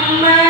محمد